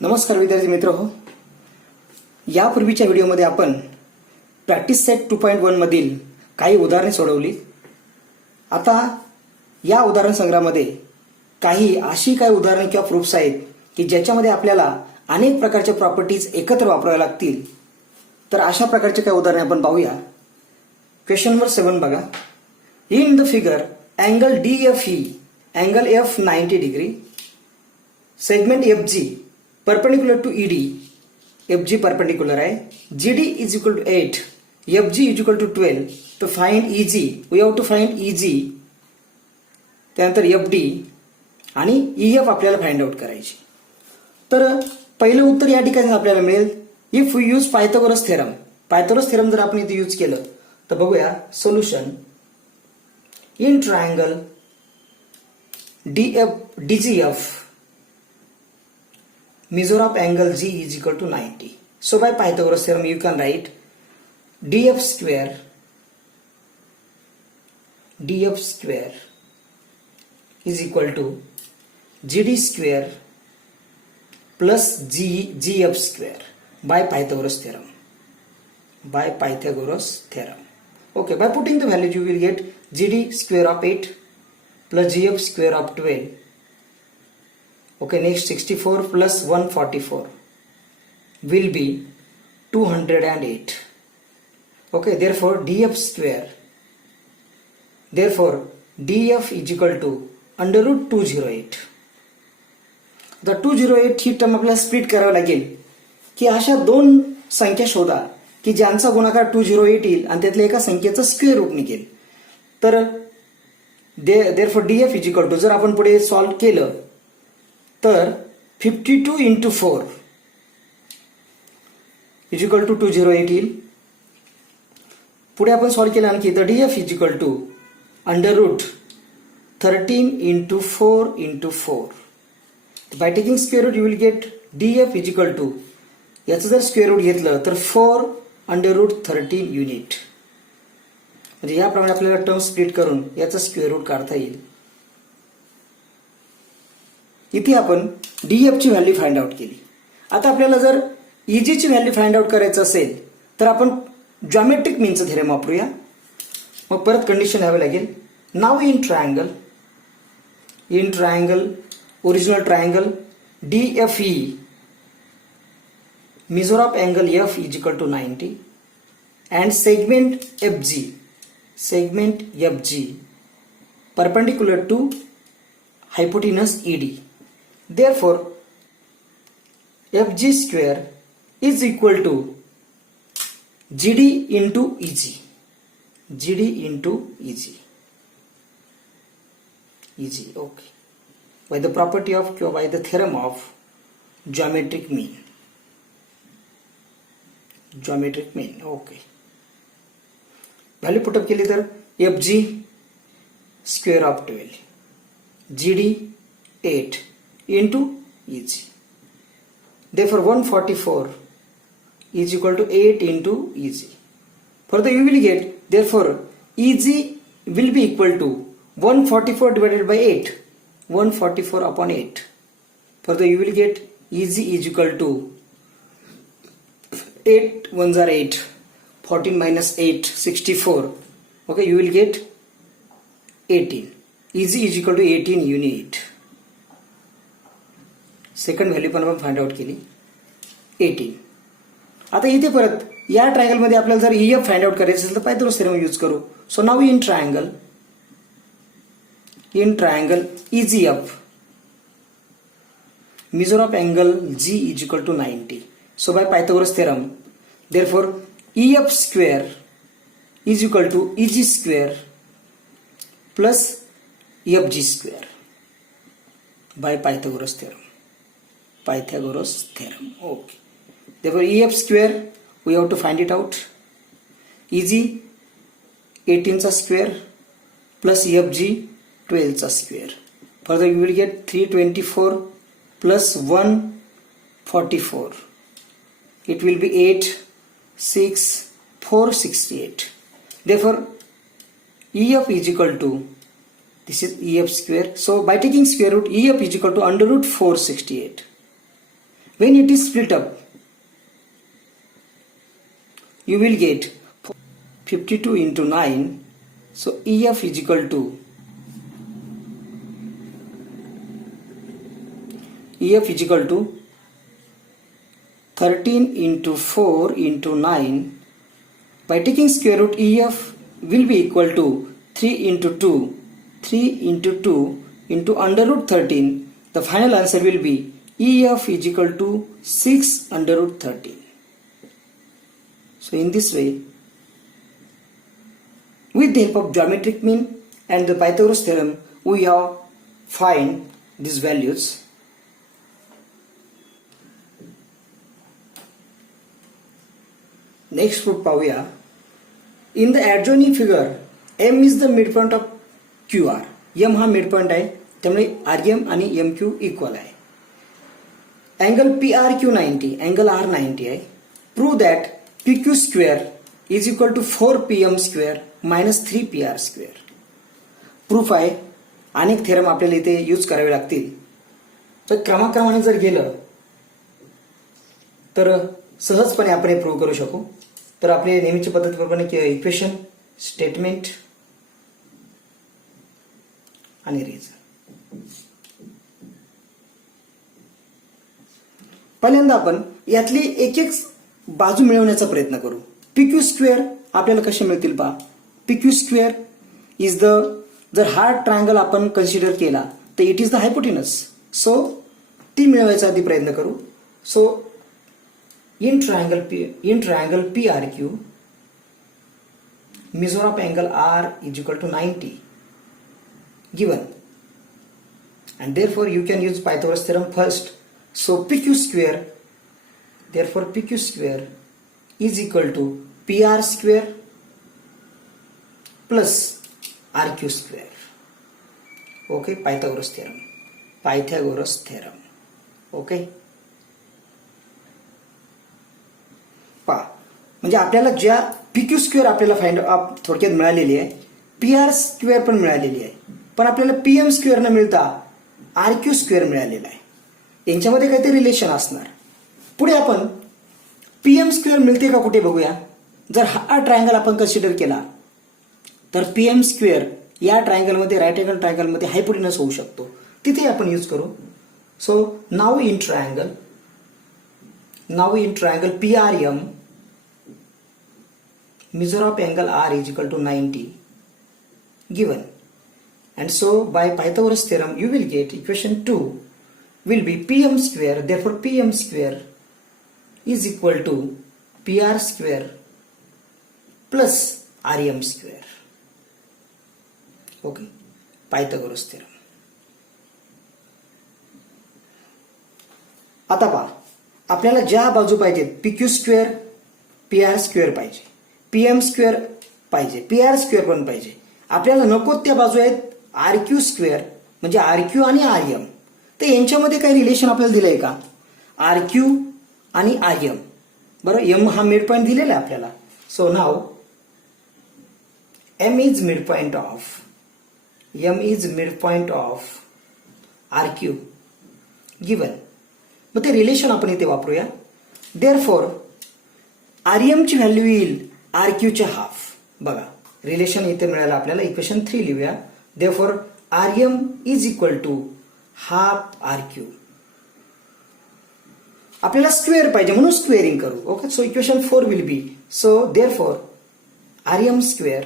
नमस्कार विद्यार्थी मित्र हो. यापूर्वीच्या व्हिडिओमध्ये आपण प्रॅक्टिस सेट 2.1 मधील काही उदाहरणे सोडवली. आता या उदाहरण संग्रहामध्ये काही अशी काही उदाहरणे किंवा प्रूफ्स आहेत की ज्याच्यामध्ये आपल्याला अनेक प्रकारच्या प्रॉपर्टीज एकत्र वापराव्या लागतील. तर अशा प्रकारचे काही उदाहरणे आपण पाहूया. क्वेश्चन नंबर 7 बघा. In the figure angle DFE angle F 90 degree, segment FG perpendicular to ED, FG perpendicular आहे, GD is equal to 8, FG is equal to 12. तो find EG, we have to find EG, त्यानंतर FD आणि EF आपल्याला find out करायची. तर पहिलं उत्तर या ठिकाणी आपल्याला मिळेल if we use Pythagoras theorem. Pythagoras theorem जर आपण इथे यूज केलं तर बघूया solution. In triangle DGF measure of angle G is equal to 90. So by Pythagoras theorem you can write DF square is equal to GD square plus GF square by Pythagoras theorem. Okay, by putting the values you will get GD square of 8 plus GF square of 12. Okay, next 64 plus 144 will be 208. Okay, therefore DF is equal to under root 208. The 208 he term आपल्याला split करावं लागेल की अशा दोन संख्या शोधा की ज्यांचा गुणाकार 208 येईल आणि त्यातल्या एका संख्येचा स्क्वेअर रूट निघेल. तर therefore DF is equal to, जर आपण पुढे सॉल्व केलं तर 52 into 4 is equal to 208 येईल. पुढे आपण सॉल्व केलं आणखी तर DF is equal to under root 13 into 4 into 4. By taking square root you will get DF is equal to, याचं जर स्क्वेअर रूट घेतलं तर 4 under root 13 युनिट. म्हणजे याप्रमाणे आपल्याला टर्म स्प्लिट करून याचा स्क्वेअर रूट काढता येईल. इथे आपण DF ची व्हॅल्यू फाइंड आउट केली. आता आपल्याला जर EG ची व्हॅल्यू फाइंड आउट करायचं असेल तर आपण जॉमेट्रिक मीनचं थेरम वापरूया. मग परत कंडिशन घ्यावी लागेल. Now in triangle original triangle DFE measure of angle F is equal to 90 and segment FG perpendicular to hypotenuse ED. Therefore FG square is equal to GD into EG. Okay, by the property of by the theorem of geometric mean. Okay, value put up केली तर FG square of 12, GD 8 into EG. Therefore 144 is equal to 8 into EG. Further you will get, therefore EG will be equal to 144 divided by 8, 144 upon 8. Further you will get EG is equal to 8 1s are 8, 14 minus 8 64. Okay, you will get 18. EG is equal to 18 unit. Second value पण आपण find out केली 18. आता इथे परत या triangle मध्ये आपल्याला जर EF फाइंड आउट करायचं असेल तर पायथागोरस थेरम यूज करू. So now in triangle EGF measure of angle G is equal to 90. So by Pythagoras theorem, therefore EF square is equal to EG square plus FG square by Pythagoras theorem. Okay, therefore EF square we have to find it out. EG 18 चा square plus FG 12 चा square. Further you will get 324 plus 144. It will be 8 6 468. Therefore EF is equal to, this is EF square. So by taking square root, EF is equal to under root 468. when it is split up, you will get 52 into 9. So EF is equal to EF is equal to 13 into 4 into 9. By taking square root, EF will be equal to 3 into 2. 3 into 2 into under root 13. The final answer will be EF is equal to 6 under root 13. So in this way, with the help of geometric mean and the Pythagoras theorem, we have find these values. Next proof पाहूया. In the adjoining figure, M is the midpoint of QR. M हा midpoint आहे, त्यामुळे RM आणि MQ equal आहे. Angle PRQ 90, angle R 90 आहे. Prove that PQ square is equal to 4PM square minus 3PR square. Proof आहे. अनेक theorem आपल्याला इथे यूज करावे लागतील. तर क्रमाक्रमाने जर गेलं तर सहजपणे आपण हे प्रूव्ह करू शकू. तर आपले नेहमीच्या पद्धतीप्रमाणे इक्वेशन, स्टेटमेंट आणि रिझन. पहिल्यांदा आपण यातली एक एक बाजू मिळवण्याचा प्रयत्न करू. PQ स्क्वेअर आपल्याला कसे मिळतील पहा. PQ स्क्वेअर इज द, जर हा ट्रायंगल आपण कन्सिडर केला तर it is the hypotenuse. So ती मिळवायचा आधी प्रयत्न करू. So in triangle PRQ, measure of angle R is equal to 90 given, and therefore you can use Pythagoras theorem first. So PQ square, therefore PQ square is equal to PR square plus RQ square. Okay, Pythagoras theorem. Okay, पहा, म्हणजे आपल्याला ज्या PQ square आपल्याला find थोडक्यात मिळालेली आहे, PR square पण मिळालेली आहे, पण आपल्याला PM स्क्वेअर न मिळता RQ स्क्वेअर मिळालेला आहे. यांच्यामध्ये काहीतरी रिलेशन असणार. पुढे आपण PM स्क्वेअर मिळते का कुठे बघूया. जर हा ट्रायंगल आपण कन्सिडर केला तर PM स्क्वेअर या ट्रायंगलमध्ये, राईट अँगल ट्रायंगलमध्ये हायपोटेनस होऊ शकतो. तिथे आपण यूज करू. So now in triangle PRM, measure of angle R is equal to 90 given, and so by Pythagoras theorem you will get equation 2 will be PM square, therefore PM square is equal to PR square plus RM square. Okay, Pythagoras theorem. आता पहा, आपल्याला ज्या बाजू पाहिजेत, PQ square, PR square पाहिजे, PM square पाहिजे, PR square पण पाहिजे. आपल्याला नको त्या बाजू आहेत RQ स्क्वेअर, म्हणजे RQ आणि RM. तर यांच्यामध्ये काही रिलेशन आपल्याला दिलंय का. RQ आणि RM, बरोबर. M हा मिड पॉइंट दिलेला आहे आपल्याला. So now M is midpoint of RQ given. मग ते रिलेशन आपण इथे वापरूया. देअरफॉर RM ची व्हॅल्यू येईल RQ च्या हाफ. बघा, रिलेशन इथे मिळालं आपल्याला. इक्वेशन 3 लिहूया. Therefore RM is equal to half RQ. आपल्याला स्क्वेअर पाहिजे म्हणून स्क्वेअरिंग करू. Okay, so equation 4 will be, so therefore RM square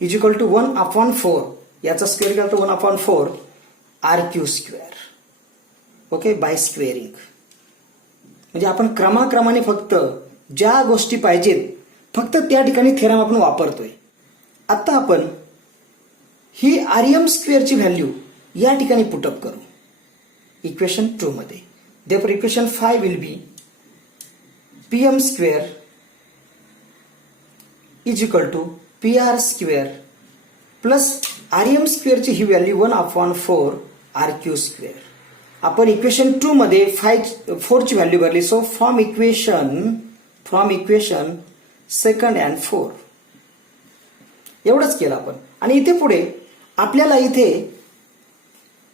is equal to 1/4. याचा स्क्वेअर केला तर 1/4 RQ square. Okay, by squaring. म्हणजे आपण क्रमाक्रमाने फक्त ज्या गोष्टी पाहिजेत फक्त त्या ठिकाणी थेरम आपण वापरतोय. आता आपण ही RM स्क्वेअरची व्हॅल्यू या ठिकाणी पुटअप करू इक्वेशन 2 मध्ये. Therefore equation 5 will be PM square is equal to PR square plus RM स्क्वेअरची ही व्हॅल्यू 1/4 RQ स्क्वेअर. आपण इक्वेशन 2 मध्ये 4 ची व्हॅल्यू भरली. So from equation second and 4 एवढंच केलं आपण. आणि इथे पुढे आपल्याला इथे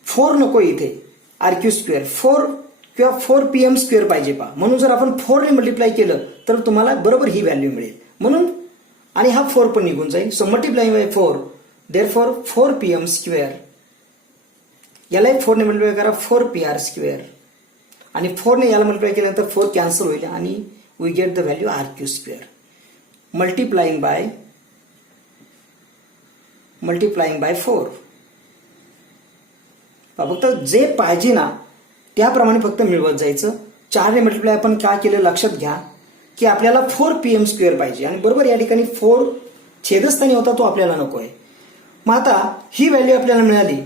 4 नको, इथे RQ स्क्वेअर 4 किंवा 4pm² पाहिजे पहा. म्हणून जर आपण 4 ने मल्टिप्लाय केलं तर तुम्हाला बरोबर ही व्हॅल्यू मिळेल. म्हणून आणि हा 4 पण निघून जाईल. So multiply by 4 therefore 4pm². यालाही 4 ने मल्टिप्लाय करा 4pr². आणि 4 ने याला मल्टिप्लाय केल्यानंतर 4 कॅन्सल होईल आणि we get the value rq². Multiplying by 4. फक्त जे पाहिजे ना त्याप्रमाणे फक्त मिळवत जायचं. 4 ने मल्टिप्लाय आपण काय केलं लक्षात घ्या की आपल्याला 4pm² पाहिजे आणि बरोबर या ठिकाणी 4 छेदस्थानी होता तो आपल्याला नको आहे. मग आता ही व्हॅल्यू आपल्याला मिळाली.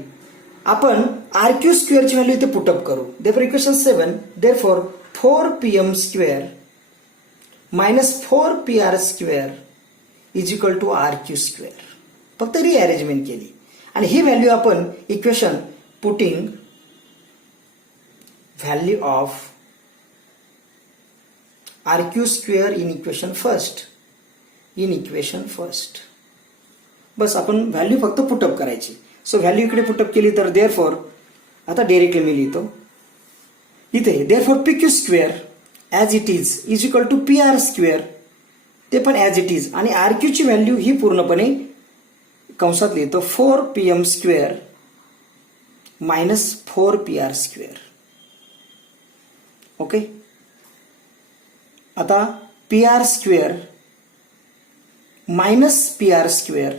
आपण rq² ची व्हॅल्यू इथे पुटअप करू. Therefore equation 7 therefore 4pm² minus 4pr² is equal to rq². फक्त रिअरेंजमेंट केली आणि ही व्हॅल्यू आपण equation putting value of rq² in equation first. बस आपण व्हॅल्यू फक्त पुटअप करायची. सो व्हॅल्यू इकडे पुटअप केली तर देअरफॉर आता डायरेक्टली मी लिहितो इथे therefore pq² as it is equal to pr². ते पण ॲज इट इज आणि rq ची व्हॅल्यू ही पूर्णपणे कंसात लिहितो 4pm² मायनस 4pr². ओके. आता pr² मायनस pr²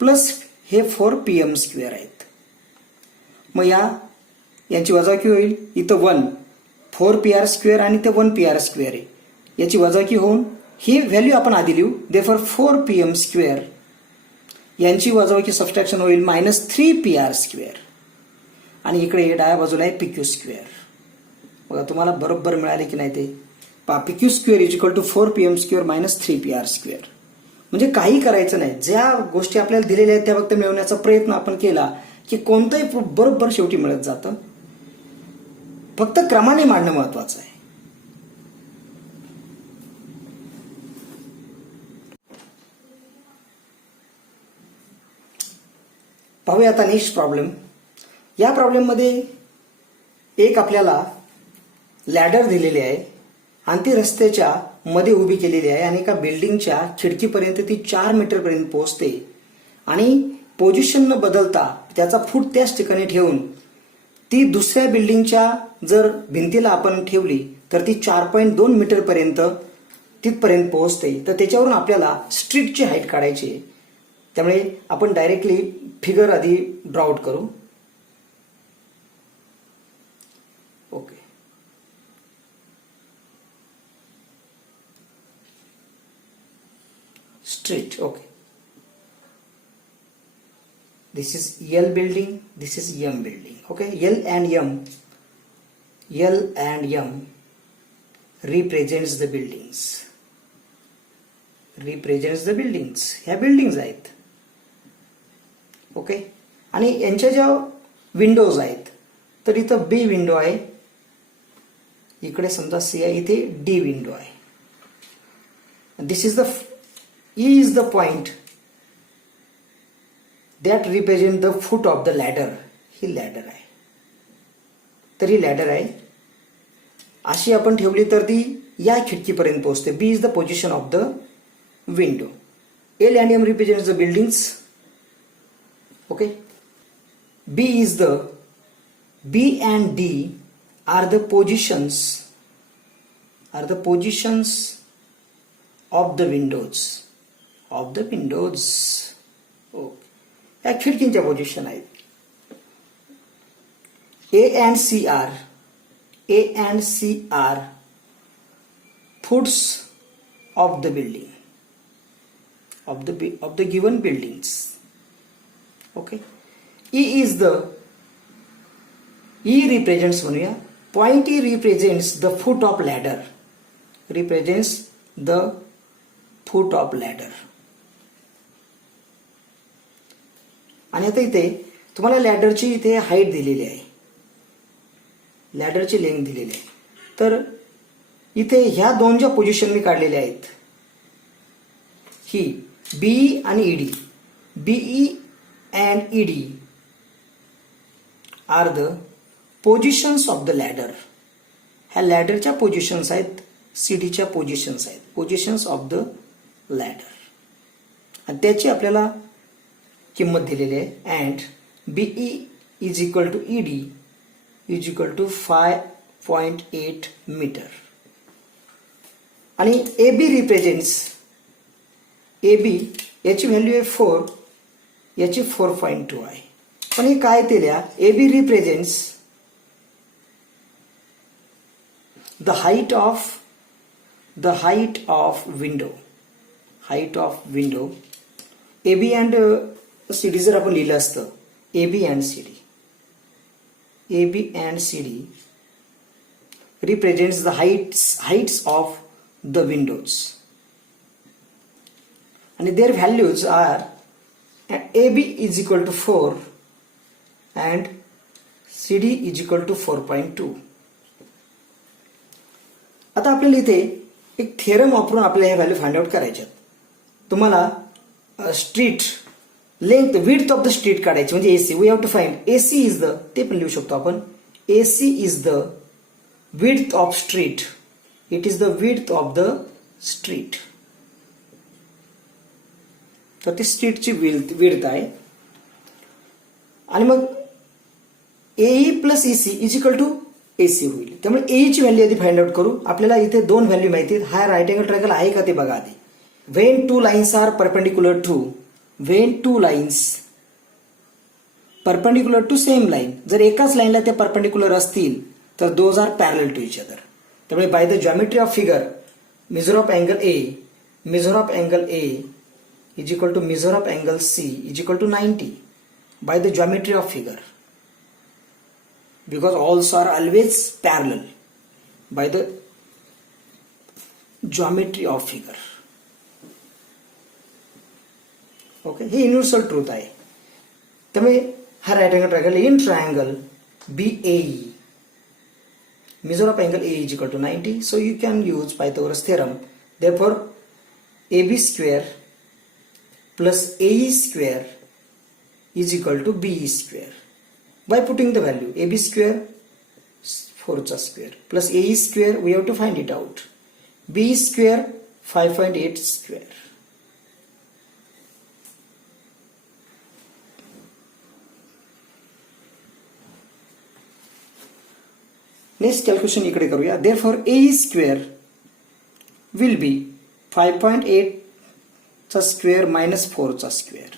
प्लस हे 4pm² आहेत. मग यांची वजाबाकी होईल. इथं 1 4pr² आणि ते 1pr² आहे. याची वजाबाकी होऊन ही व्हॅल्यू आपण आधी लिहू. देअरफॉर 4pm² यांची वजाबाकी सबस्ट्रॅक्शन होईल मायनस 3pr² आणि इकडे डाव्या बाजूला आहे pq². बघा तुम्हाला बरोबर मिळाले की नाही ते पहा. pq² is equal to 4pm² minus 3pr². म्हणजे काही करायचं नाही. ज्या गोष्टी आपल्याला दिलेल्या आहेत त्या फक्त मिळवण्याचा प्रयत्न आपण केला की कोणतंही बरोबर शेवटी मिळत जातं. फक्त क्रमाने मांडणं महत्वाचं आहे. पाहूया आता नेक्स्ट प्रॉब्लेम. या प्रॉब्लेममध्ये एक आपल्याला लॅडर दिलेली आहे आणि ती रस्त्याच्या मध्ये उभी केलेली आहे आणि एका बिल्डिंगच्या खिडकीपर्यंत ती 4 मीटरपर्यंत पोहोचते आणि पोझिशन न बदलता त्याचा फूट त्याच ठिकाणी ठेवून ती दुसऱ्या बिल्डिंगच्या जर भिंतीला आपण ठेवली तर ती 4.2 मीटरपर्यंत तिथपर्यंत पोहोचते. तर त्याच्यावरून आपल्याला स्ट्रीटची हाईट काढायची आहे. त्यामुळे आपण डायरेक्टली फिगर आधी ड्रॉ आउट करू. Okay. Street. Okay. This is L building, this is M building. Okay, L and M represents the buildings. ह्या बिल्डिंग्स आहेत. ओके. आणि यांच्या ज्या विंडोज आहेत तर इथं B विंडो आहे, इकडे समजा C आहे, इथे D विंडो आहे. दिस is E is the point that represent the foot of the ladder. He ladder आहे. तर ही लॅडर आहे अशी आपण ठेवली तर ती या खिडकीपर्यंत पोहोचते. B is the position of the window. L and M represents the buildings. Okay. B and D are the positions of the windows. Okay. या खिडकींच्या पोझिशन आहेत. A and C are foots of the building of the given buildings. Okay. E represents म्हणूया point. E represents the foot of ladder. आणि आता इथे तुम्हाला लॅडरची इथे height दिलेली आहे, लॅडरची लेंथ दिलेली आहे. तर इथे ह्या दोन ज्या पोझिशन मी काढलेल्या आहेत ही बीई आणि E D, B E and E D are the positions of the ladder. ह्या लॅडरच्या पोझिशन्स आहेत, सीडीच्या पोझिशन्स आहेत, पोझिशन्स ऑफ द लॅडर, आणि त्याची आपल्याला किंमत दिलेली आहे. And B E is equal to E D is equal to 5.8 metre. आणि A B represents, A B याची व्हॅल्यू आहे 4, याची 4.2 आहे. पण हे काय ते लिहा, A B represents the height of window, height of window. A B and C D जर आपण लिहिलं असतं, A B and C D, A B and C D represents the heights of the windows, and their values are AB is equal to 4 and CD is equal to 4.2. आता आपल्याला इथे एक theorem वापरून आपल्याला हे व्हॅल्यू फाइंड आउट करायचे. तुम्हाला street length, width of the street काढायची, म्हणजे A C. We have to find A C is the, ते पण लिहू शकतो आपण, A C is the width of street. It is the width of the street. तर ती स्ट्रीटची विड्थ आहे. आणि मग A E plus E C is equal to A C होईल. त्यामुळे एई ची व्हॅल्यू आधी फाइंड आउट करू. आपल्याला इथे दोन व्हॅल्यू माहिती आहेत. हा राईट अँगल ट्रायंगल आहे का ते बघा आधी. When two lines are perpendicular to, when two lines perpendicular to same line, जर एकाच लाईनला त्या परपेंडिक्युलर असतील तर those are parallel to each other. त्यामुळे by the geometry of figure, measure of angle A, measure of angle A is equal to measure of angle C is equal to 90 by the geometry of figure, because also are always parallel by the geometry of figure. Okay, हे universal truth आहे. त्यामुळे हा right angle triangle in triangle BAE, measure of angle A is equal to 90, so you can use Pythagoras theorem. Therefore AB square plus AE square is equal to BE square. By putting the value AB square 4 square plus AE square, we have to find it out. BE square 5.8 square. Next calculation इकडे करूया. Therefore AE square will be 5.8 चा square minus 4 चा square.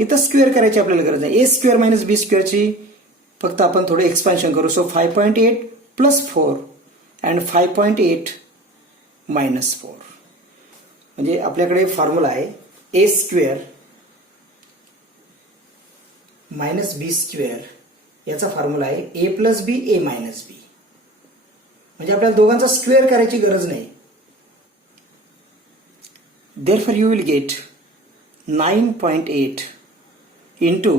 इथं square करायची आपल्याला गरज आहे. ए square minus बी स्क्वेअरची फक्त आपण थोडं एक्सपान्शन करू. So 5.8 plus 4 and 5.8 minus 4. म्हणजे आपल्याकडे फॉर्म्युला आहे ए स्क्वेअर मायनस बी स्क्वेअर, याचा फॉर्म्युला आहे ए प्लस बी ए मायनस बी. म्हणजे आपल्याला दोघांचा स्क्वेअर करायची गरज नाही. Therefore you will get 9.8 into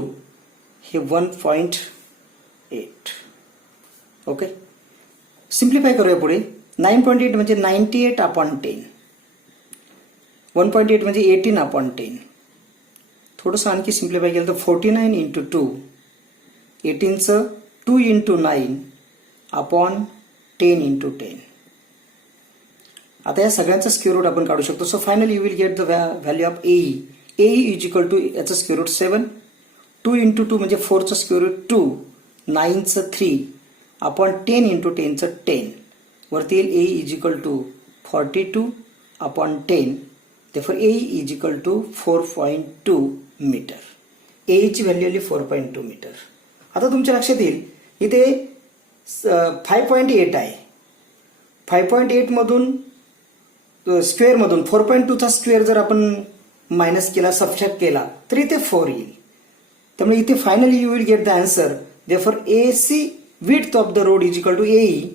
हे 1.8. ओके, सिम्प्लिफाय करूया पुढे. 9.8 म्हणजे 98/10, 1.8 म्हणजे 18/10. थोडंसं आणखी सिम्प्लिफाय केलं तर 49 into 2, 18चं 2 into 9/10 into 10. आता या सगळ्यांचा स्क्वेअर रूट आपण काढू शकतो. So finally you will get the value of A E. A E is equal to याचं स्क्वेअर रूट 7, 2 into 2 म्हणजे 4चं स्क्वेअर रूट 2, 9चं 3/10 into 10चं 10. वरती येईल A E is equal to 42/10. Therefore A E is equal to 4.2 metre. एईची व्हॅल्यू आली 4.2 मीटर. आता तुमच्या लक्षात येईल इथे 5.8 आहे. 5.8 मधून स्क्वेअर मधून 4.2 चा स्क्वेअर जर आपण मायनस केला, सबट्रॅक्ट केला, तर इथे 4 येईल. त्यामुळे इथे finally you will get the answer. Therefore AC width of the road is equal to AE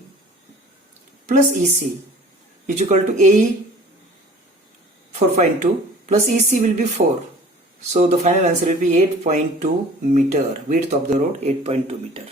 plus EC is equal to AE 4.2 plus EC will be 4. So the final answer will be 8.2 meter. Width of the road 8.2 meter.